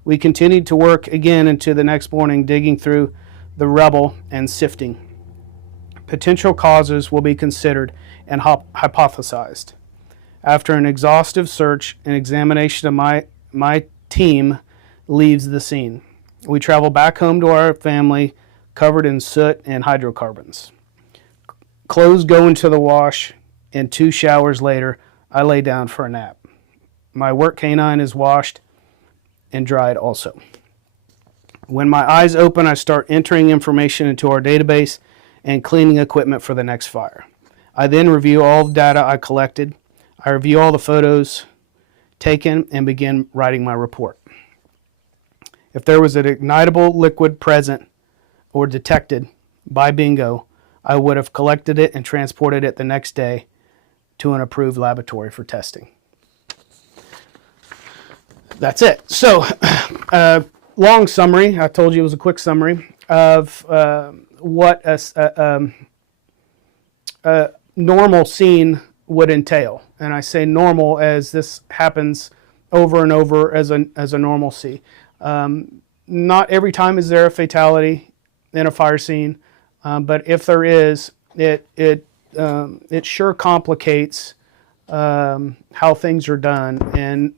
We continued to work again into the next morning, digging through the rubble and sifting. Potential causes will be considered and hypothesized. After an exhaustive search and examination of my team leaves the scene. We travel back home to our family covered in soot and hydrocarbons. Clothes go into the wash, and 2 showers later, I lay down for a nap. My work canine is washed and dried also. When my eyes open, I start entering information into our database and cleaning equipment for the next fire. I then review all the data I collected. I review all the photos taken and begin writing my report. If there was an ignitable liquid present or detected by bingo, I would have collected it and transported it the next day to an approved laboratory for testing. That's it. So, long summary. I told you it was a quick summary of what a normal scene would entail. And I say normal as this happens over and over as a normalcy. Not every time is there a fatality in a fire scene, but if there is, it sure complicates how things are done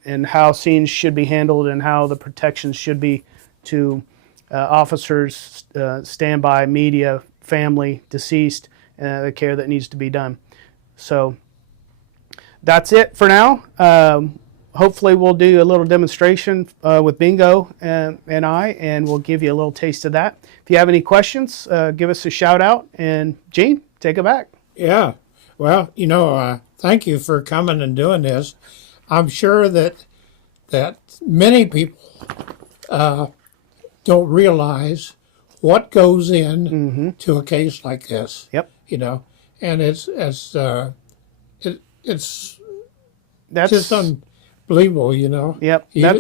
and how scenes should be handled and how the protections should be to officers, standby, media, family, deceased, the care that needs to be done. So that's it for now. Hopefully we'll do a little demonstration with Bingo and we'll give you a little taste of that. If you have any questions, give us a shout out, and Gene, take it back. Yeah. Well, thank you for coming and doing this. I'm sure that many people don't realize what goes in to a case like this. Yep. And it's That's just unbelievable. Yep. You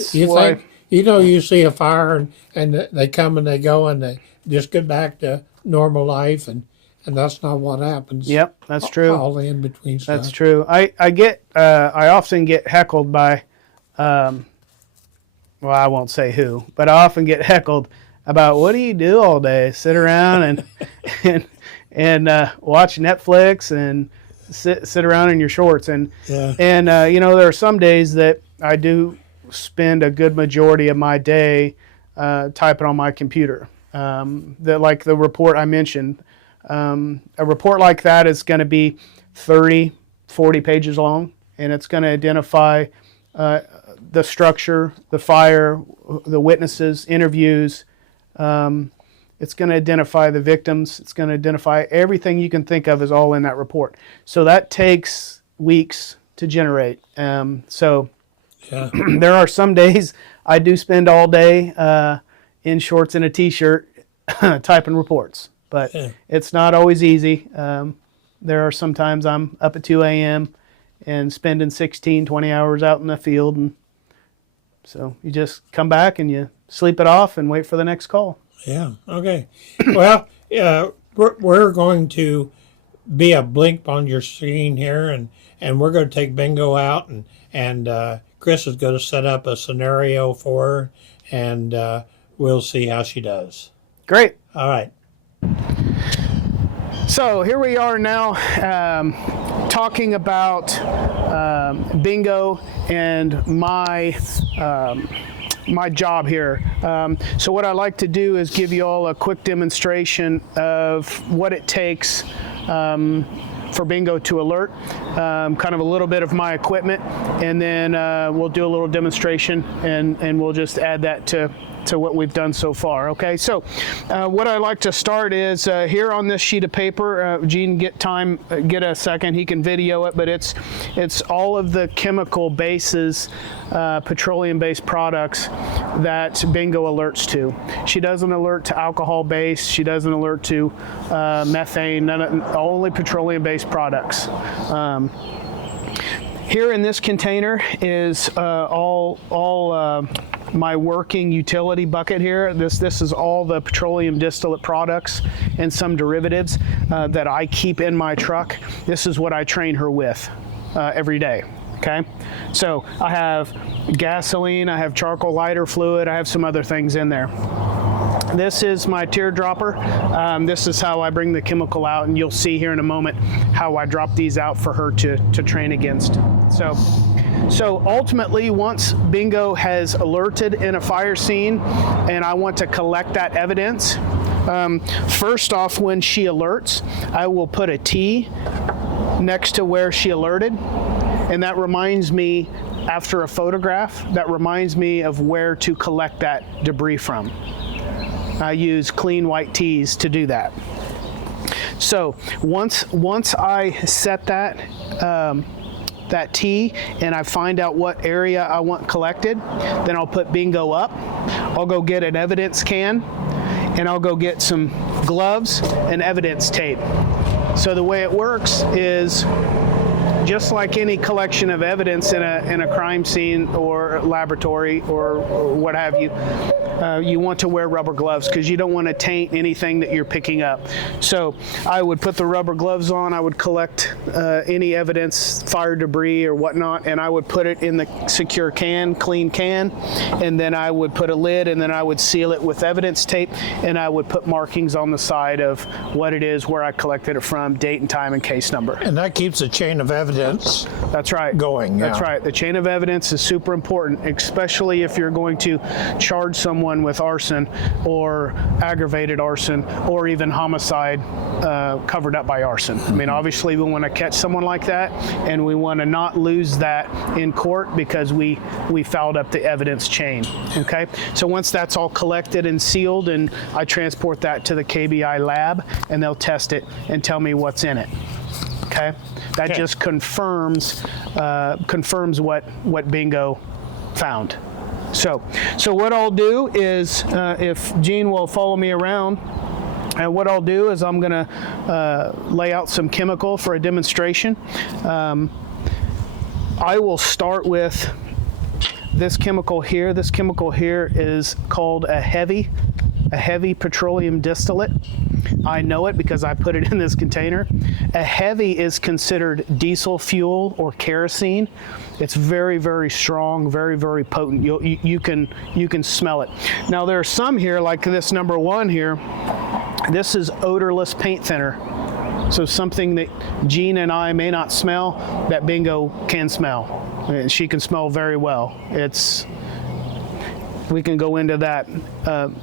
see a fire and they come and they go and they just get back to normal life, and that's not what happens. Yep, that's true. All the in between stuff. That's true. I often get heckled by, well, I won't say who, but I often get heckled about, what do you do all day? Sit around and watch Netflix and sit around in your shorts. And there are some days that I do spend a good majority of my day typing on my computer. Like the report I mentioned, a report like that is going to be 30, 40 pages long, and it's going to identify the structure, the fire, the witnesses, interviews. It's going to identify the victims. It's going to identify everything you can think of is all in that report. So that takes weeks to generate. So there are some days I do spend all day in shorts and a t-shirt typing reports, but it's not always easy. There are sometimes I'm up at 2 a.m. and spending 16, 20 hours out in the field. And so you just come back and you sleep it off and wait for the next call. Yeah. Okay. Well, we're going to be a blink on your screen here, and we're going to take Bingo out, and Chris is going to set up a scenario for her, and we'll see how she does. Great. All right. So here we are now talking about Bingo and my job here. So what I like to do is give you all a quick demonstration of what it takes for Bingo to alert, kind of a little bit of my equipment, and then we'll do a little demonstration, and we'll just add that to what we've done so far. Okay, so what I like to start is here on this sheet of paper. Gene, get a second. He can video it, but it's all of the chemical bases, petroleum-based products that Bingo alerts to. She doesn't alert to alcohol-based. She doesn't alert to methane. Only petroleum-based products. Here in this container is all my working utility bucket here. This is all the petroleum distillate products and some derivatives that I keep in my truck. This is what I train her with every day. Okay, so I have gasoline, I have charcoal lighter fluid, I have some other things in there. This is my teardropper. This is how I bring the chemical out, and you'll see here in a moment how I drop these out for her to train against. So ultimately, once Bingo has alerted in a fire scene and I want to collect that evidence, first off, when she alerts, I will put a T next to where she alerted, and that reminds me, after a photograph, that reminds me of where to collect that debris from. I use clean white tees to do that. So once I set that T and I find out what area I want collected, then I'll put Bingo up. I'll go get an evidence can, and I'll go get some gloves and evidence tape. So the way it works is just like any collection of evidence in a crime scene or laboratory or what have you. You want to wear rubber gloves because you don't want to taint anything that you're picking up. So I would put the rubber gloves on, I would collect any evidence, fire debris or whatnot, and I would put it in the secure can, clean can, and then I would put a lid, and then I would seal it with evidence tape, and I would put markings on the side of what it is, where I collected it from, date and time and case number. And that keeps a chain of evidence. That's right. Going. That's right. The chain of evidence is super important, especially if you're going to charge someone with arson or aggravated arson or even homicide covered up by arson. I mean, obviously we want to catch someone like that, and we want to not lose that in court because we fouled up the evidence chain. Okay, so once that's all collected and sealed, and I transport that to the KBI lab, and they'll test it and tell me what's in it. Okay, that just confirms what Bingo found. So what I'll do is, if Gene will follow me around, and what I'll do is I'm going to lay out some chemical for a demonstration. I will start with this chemical here. This chemical here is called a heavy petroleum distillate. I know it because I put it in this container. A heavy is considered diesel fuel or kerosene. It's very, very strong, very, very potent. You can smell it. Now there are some here, like this number 1 here. This is odorless paint thinner. So something that Gene and I may not smell, that Bingo can smell. And she can smell very well. We can go into that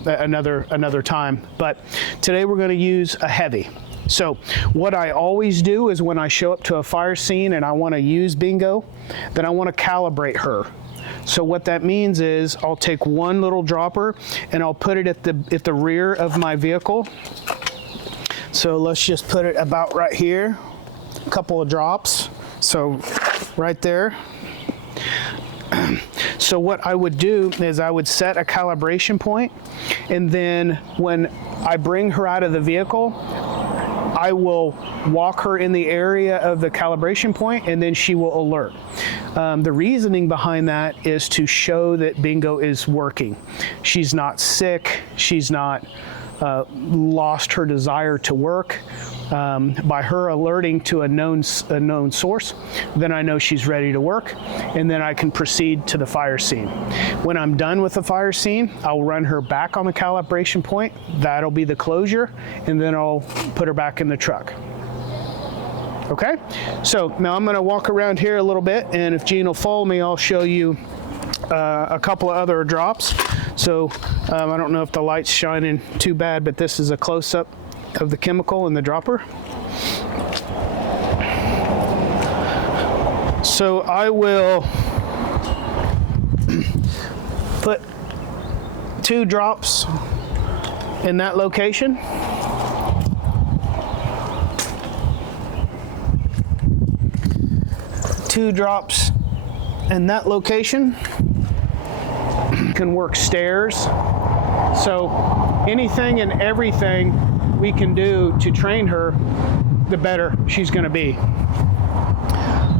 another time. But today we're going to use a heavy. So what I always do is when I show up to a fire scene and I want to use Bingo, then I want to calibrate her. So what that means is I'll take one little dropper and I'll put it at the rear of my vehicle. So let's just put it about right here. A couple of drops. So right there. So what I would do is I would set a calibration point, and then when I bring her out of the vehicle, I will walk her in the area of the calibration point, and then she will alert. The reasoning behind that is to show that Bingo is working. She's not sick. She's not lost her desire to work. By her alerting to a known source, then I know she's ready to work, and then I can proceed to the fire scene. When I'm done with the fire scene, I'll run her back on the calibration point. That'll be the closure, and then I'll put her back in the truck. Okay, so now I'm going to walk around here a little bit, and if Gene will follow me, I'll show you a couple of other drops. So I don't know if the light's shining too bad, but this is a close-up of the chemical in the dropper. So I will put 2 drops in that location. Two drops in that location. Can work stairs. So anything and everything we can do to train her, the better she's going to be.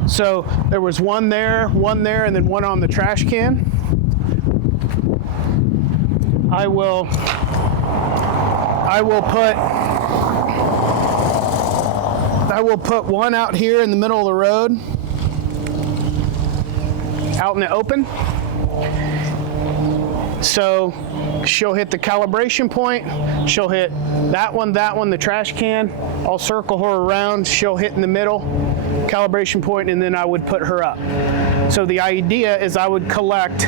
So there was one there, and then one on the trash can. I will put one out here in the middle of the road, out in the open. So she'll hit the calibration point, she'll hit that one, the trash can. I'll circle her around, she'll hit in the middle, calibration point, and then I would put her up. So the idea is I would collect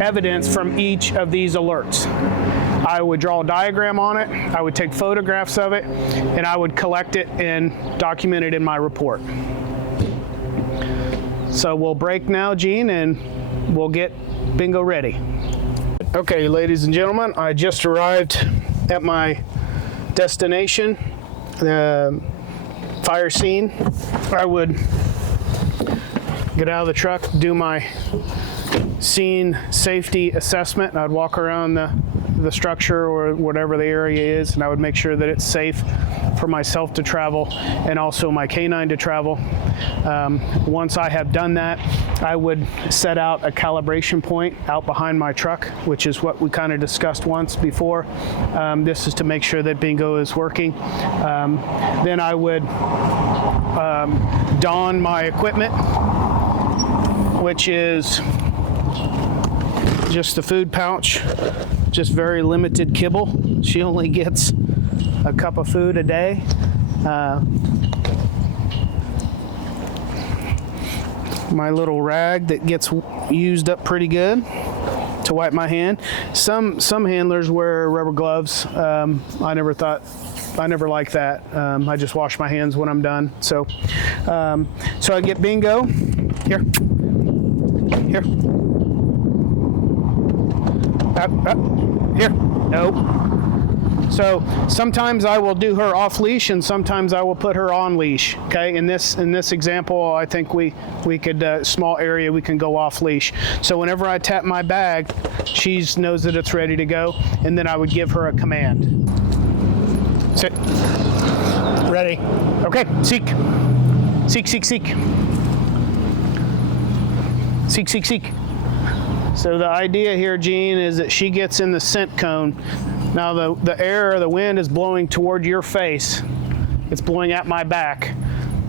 evidence from each of these alerts. I would draw a diagram on it, I would take photographs of it, and I would collect it and document it in my report. So we'll break now, Gene, and we'll get Bingo ready. Okay, ladies and gentlemen, I just arrived at my destination, the fire scene. I would get out of the truck, do my scene safety assessment, and I'd walk around the structure or whatever the area is, and I would make sure that it's safe for myself to travel and also my canine to travel. Once I have done that, I would set out a calibration point out behind my truck, which is what we kind of discussed once before. This is to make sure that Bingo is working. Then I would don my equipment, which is just the food pouch, just very limited kibble. She only gets a cup of food a day. My little rag that gets used up pretty good to wipe my hand. Some handlers wear rubber gloves. I never liked that. I just wash my hands when I'm done. So I get Bingo. Here. Here. Nope. So sometimes I will do her off leash, and sometimes I will put her on leash. Okay. In this example, I think we could small area we can go off leash. So whenever I tap my bag, she knows that it's ready to go, and then I would give her a command. Sit. Ready. Okay. Seek. Seek. Seek. Seek. Seek. Seek. Seek. So the idea here, Gene, is that she gets in the scent cone. Now the air or the wind is blowing toward your face. It's blowing at my back.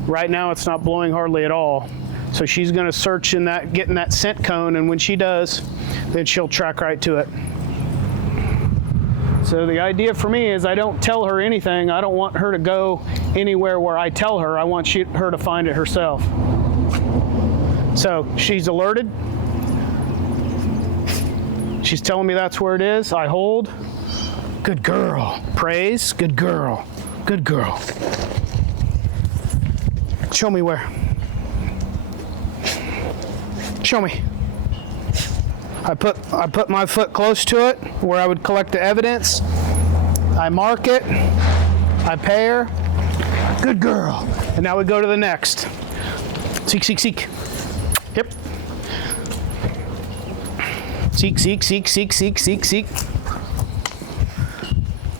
Right now it's not blowing hardly at all. So she's going to search in that, get in that scent cone, and when she does, then she'll track right to it. So the idea for me is I don't tell her anything. I don't want her to go anywhere where I tell her. I want her to find it herself. So she's alerted. She's telling me that's where it is. I hold. Good girl. Praise. Good girl. Good girl. Show me where. Show me. I put my foot close to it where I would collect the evidence. I mark it. I pay her. Good girl. And now we go to the next. Seek, seek, seek. Yep. Seek, seek, seek, seek, seek, seek, seek.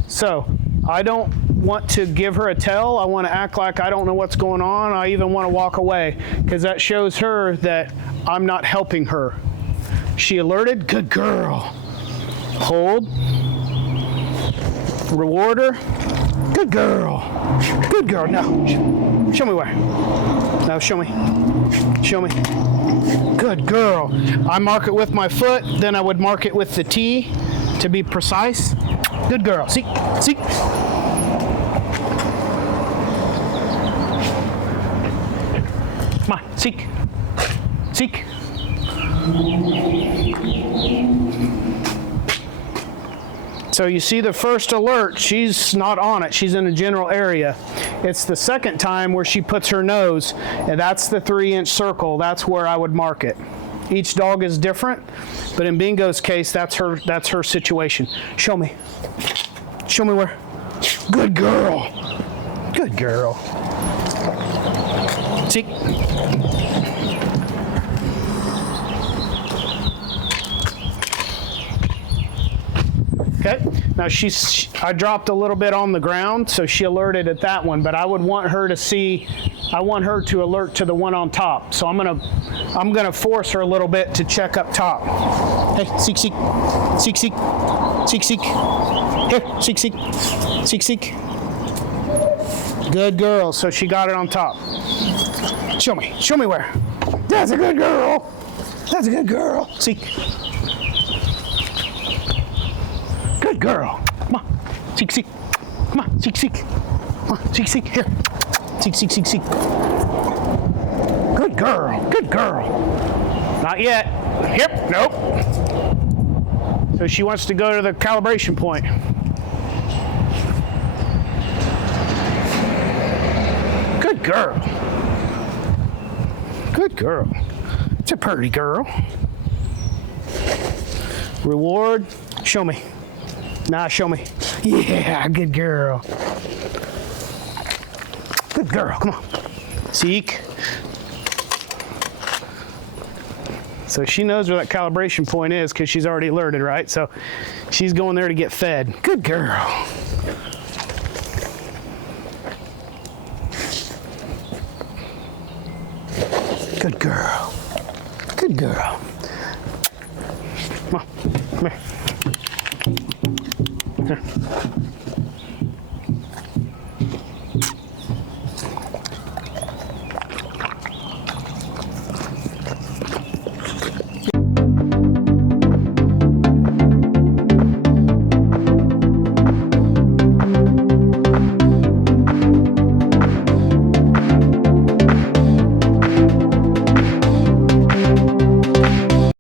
So, I don't want to give her a tell. I want to act like I don't know what's going on. I even want to walk away because that shows her that I'm not helping her. She alerted. Good girl. Hold. Reward her. Good girl. Good girl. Now, show me where. Now, show me. Show me. Good girl. I mark it with my foot. Then I would mark it with the T to be precise. Good girl. Seek. Seek. Come on. Seek. Seek. So you see the first alert, she's not on it. She's in a general area. It's the second time where she puts her nose, and that's the 3-inch circle. That's where I would mark it. Each dog is different, but in Bingo's case, that's her situation. Show me. Show me where. Good girl. Good girl. See? Okay, now I dropped a little bit on the ground, so she alerted at that one, but I would want her to see, I want her to alert to the one on top. So I'm gonna force her a little bit to check up top. Hey, seek, seek, seek, seek, seek, seek. Here, seek, seek, seek, seek. Good girl, so she got it on top. Show me where. That's a good girl. That's a good girl. Seek. Good girl. Come on. Seek, seek. Come on. Seek, seek. Come on. Seek, seek. Here. Seek, seek, seek, seek. Good girl. Good girl. Not yet. Yep. Nope. So she wants to go to the calibration point. Good girl. Good girl. It's a pretty girl. Reward. Show me. Nah, show me. Yeah, good girl. Good girl, come on. Seek. So she knows where that calibration point is because she's already alerted, right? So she's going there to get fed. Good girl. Good girl. Good girl. Come on, come here. Here.